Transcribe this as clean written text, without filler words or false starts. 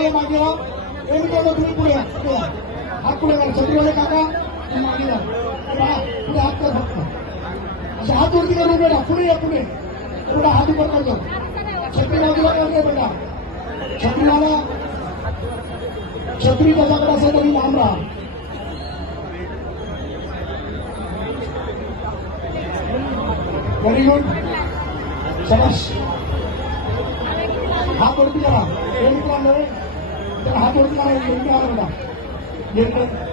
छत्रीवाले मागे या. एक मिनिट तुम्ही पुढे या. हात पुढे करा. छत्रीवाले काका तुम्ही मागे या. पुढे हात कर फक्त. असे हात वरती करून बेटा पुढे या. पुढे पुढे हात उपर करतो. छत्री बाजूला करते बेटा. छत्रीवाला छत्री त्याच्याकडे असेल तरी लांब राहा. Very good. शाबास. हात वरती करा. तर हात वरती करा. बेटा